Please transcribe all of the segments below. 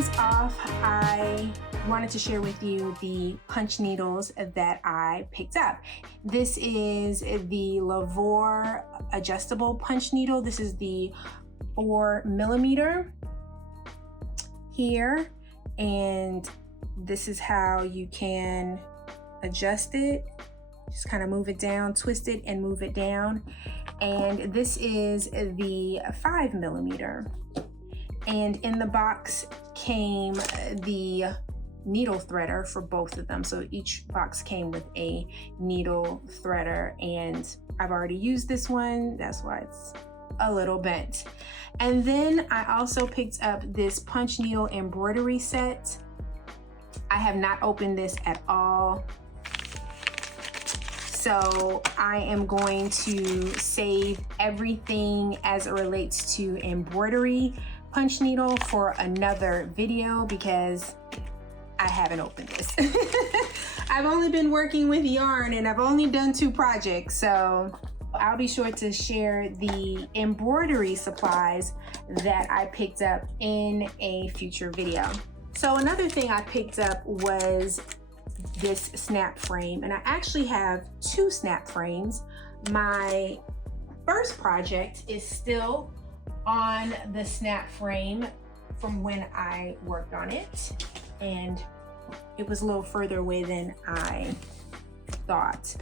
things off, I wanted to share with you the punch needles that I picked up. This is the Lavore adjustable punch needle. This is the 4mm here, and this is how you can adjust it. Just kind of move it down, twist it and move it down. And this is the 5mm. And in the box came the needle threader for both of them. So each box came with a needle threader, and I've already used this one. That's why it's a little bent. And then I also picked up this punch needle embroidery set. I have not opened this at all, so I am going to save everything as it relates to embroidery punch needle for another video because I haven't opened this. I've only been working with yarn and I've only done 2 projects, so I'll be sure to share the embroidery supplies that I picked up in a future video. So another thing I picked up was this snap frame, and I actually have 2 snap frames. My first project is still on the snap frame from when I worked on it, and it was a little further away than I thought.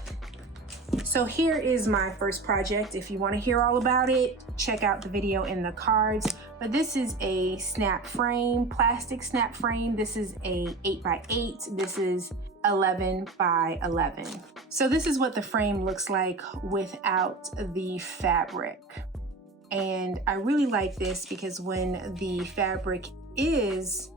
So here is my first project. If you want to hear all about it, check out the video in the cards. But this is a snap frame, plastic snap frame. This is a 8x8. This is 11x11. So this is what the frame looks like without the fabric. And I really like this because when the fabric is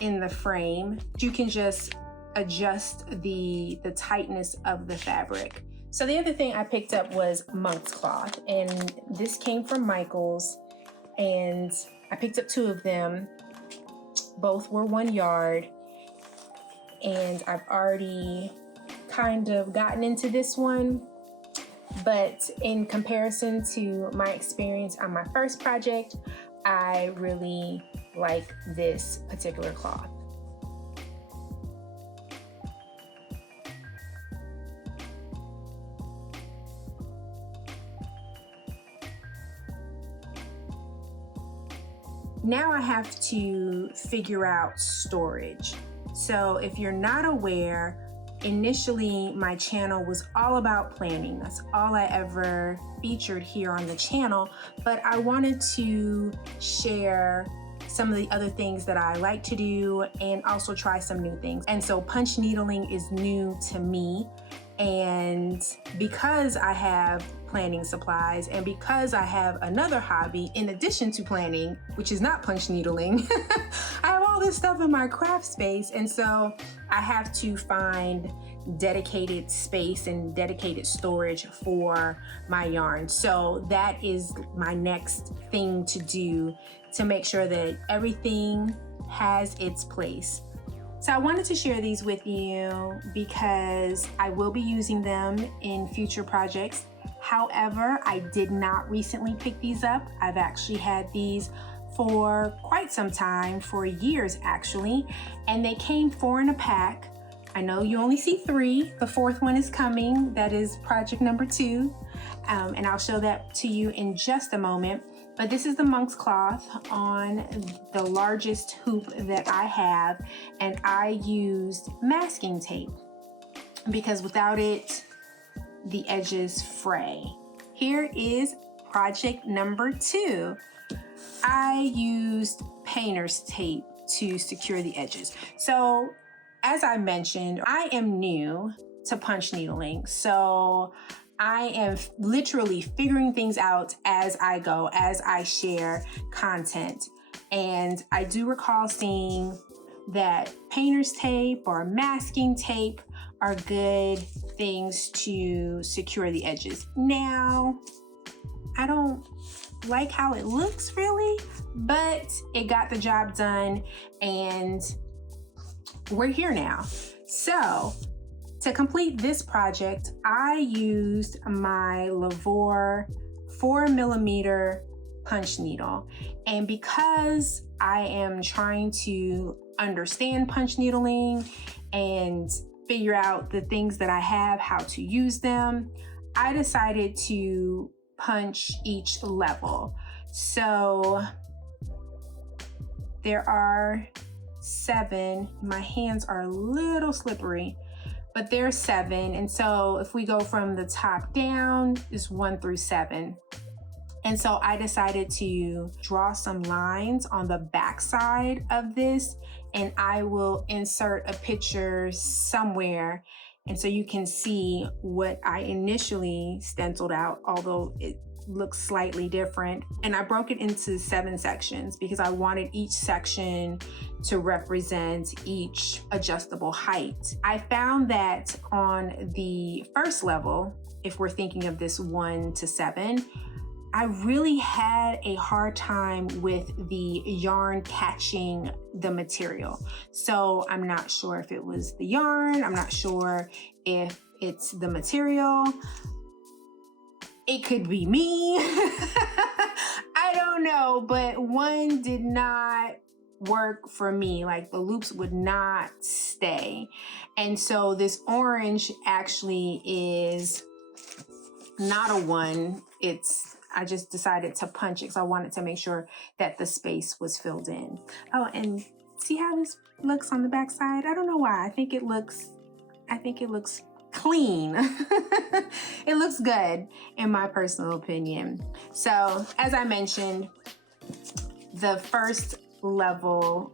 in the frame, you can just adjust the tightness of the fabric. So the other thing I picked up was monk's cloth, and this came from Michael's, and I picked up 2 of them. Both were 1 yard, and I've already kind of gotten into this one, but in comparison to my experience on my first project, I really like this particular cloth. Now I have to figure out storage. So if you're not aware, initially my channel was all about planning. That's all I ever featured here on the channel, but I wanted to share some of the other things that I like to do and also try some new things. And so punch needling is new to me. And because I have planning supplies and because I have another hobby in addition to planning, which is not punch needling, I have all this stuff in my craft space. And so I have to find dedicated space and dedicated storage for my yarn. So that is my next thing to do to make sure that everything has its place. So I wanted to share these with you because I will be using them in future projects. However, I did not recently pick these up. I've actually had these for quite some time, for years actually, and they came 4 in a pack. I know you only see 3. The 4th one is coming. That is project number 2, and I'll show that to you in just a moment. But this is the monk's cloth on the largest hoop that I have, and I used masking tape because without it, the edges fray. Here is project number 2. I used painter's tape to secure the edges. So as I mentioned, I am new to punch needling, so I am literally figuring things out as I go, as I share content. And I do recall seeing that painter's tape or masking tape are good things to secure the edges. Now, I don't like how it looks really, but it got the job done and we're here now. So to complete this project, I used my Lavore 4mm punch needle. And because I am trying to understand punch needling and figure out the things that I have, how to use them, I decided to punch each level. So there are 7. My hands are a little slippery, but there's 7. And so if we go from the top down, it's 1 through 7. And so I decided to draw some lines on the back side of this, and I will insert a picture somewhere. And so you can see what I initially stenciled out, although it looks slightly different. And I broke it into 7 sections because I wanted each section to represent each adjustable height. I found that on the first level, if we're thinking of this 1 to 7, I really had a hard time with the yarn catching the material. So I'm not sure if it was the yarn, I'm not sure if it's the material. It could be me. I don't know, but 1 did not work for me. Like the loops would not stay. And so this orange actually is not a 1. I just decided to punch it because I wanted to make sure that the space was filled in. Oh, and see how this looks on the back side? I don't know why. I think it looks clean. It looks good in my personal opinion. So as I mentioned, the first level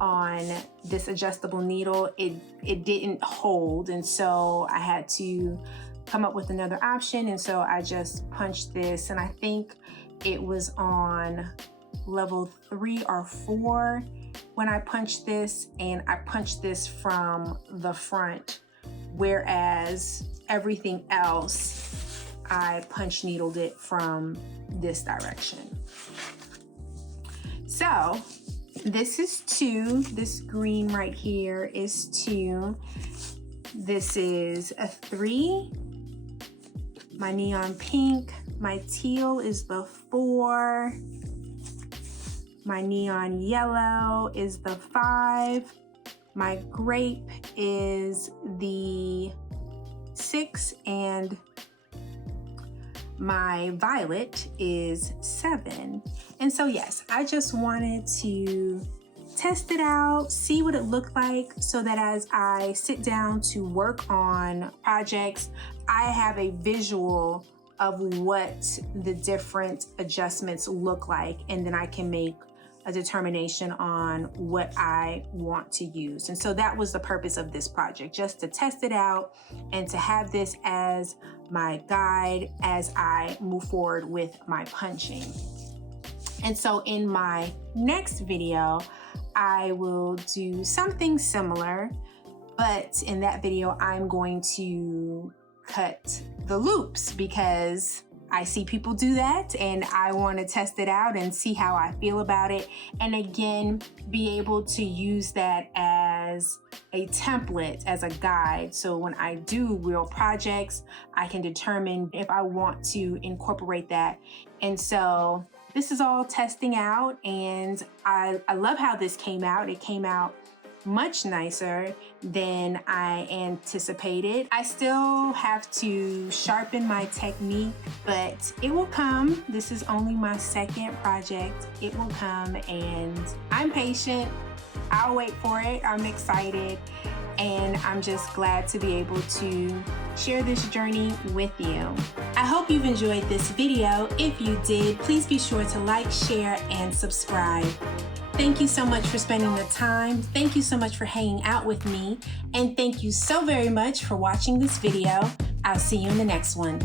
on this adjustable needle, it didn't hold. And so I had to come up with another option. And so I just punched this, and I think it was on level 3 or 4 when I punched this, and I punched this from the front, whereas everything else I punch needled it from this direction. So this is 2. This green right here is 2. This is a 3. My neon pink, my teal is the 4. My neon yellow is the 5. My grape is the 6, and my violet is 7. And so yes, I just wanted to test it out, see what it looked like, so that as I sit down to work on projects, I have a visual of what the different adjustments look like, and then I can make a determination on what I want to use. And so that was the purpose of this project, just to test it out and to have this as my guide as I move forward with my punching. And so in my next video, I will do something similar, but in that video, I'm going to cut the loops because I see people do that and I want to test it out and see how I feel about it. And again, be able to use that as a template, as a guide. So when I do real projects, I can determine if I want to incorporate that. And so this is all testing out, and I love how this came out. It came out much nicer than I anticipated. I still have to sharpen my technique, but it will come. This is only my second project. It will come, and I'm patient. I'll wait for it. I'm excited, and I'm just glad to be able to share this journey with you. I hope you've enjoyed this video. If you did, please be sure to like, share, and subscribe. Thank you so much for spending the time. Thank you so much for hanging out with me. And thank you so very much for watching this video. I'll see you in the next one.